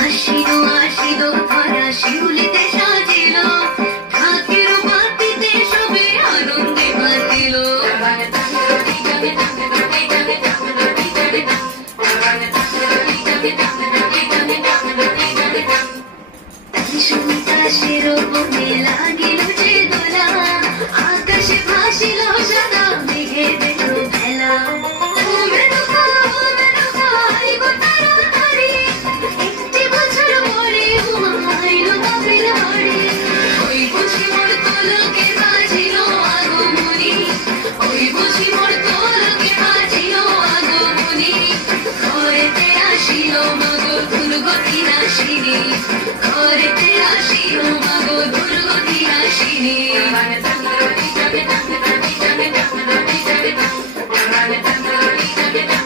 আশিলো আশিলো ভরা শিউলিতে সাজিলো ঢাকের বাতিতে সবে আনন্দে মাতিল সুতাসের বনে লাগিল যে দোলা আকাশে ভাসিল সাদা মেঘে দিল ভেলা ঘরেতে আসিও মাগো দুর্গতি আসিনি Dang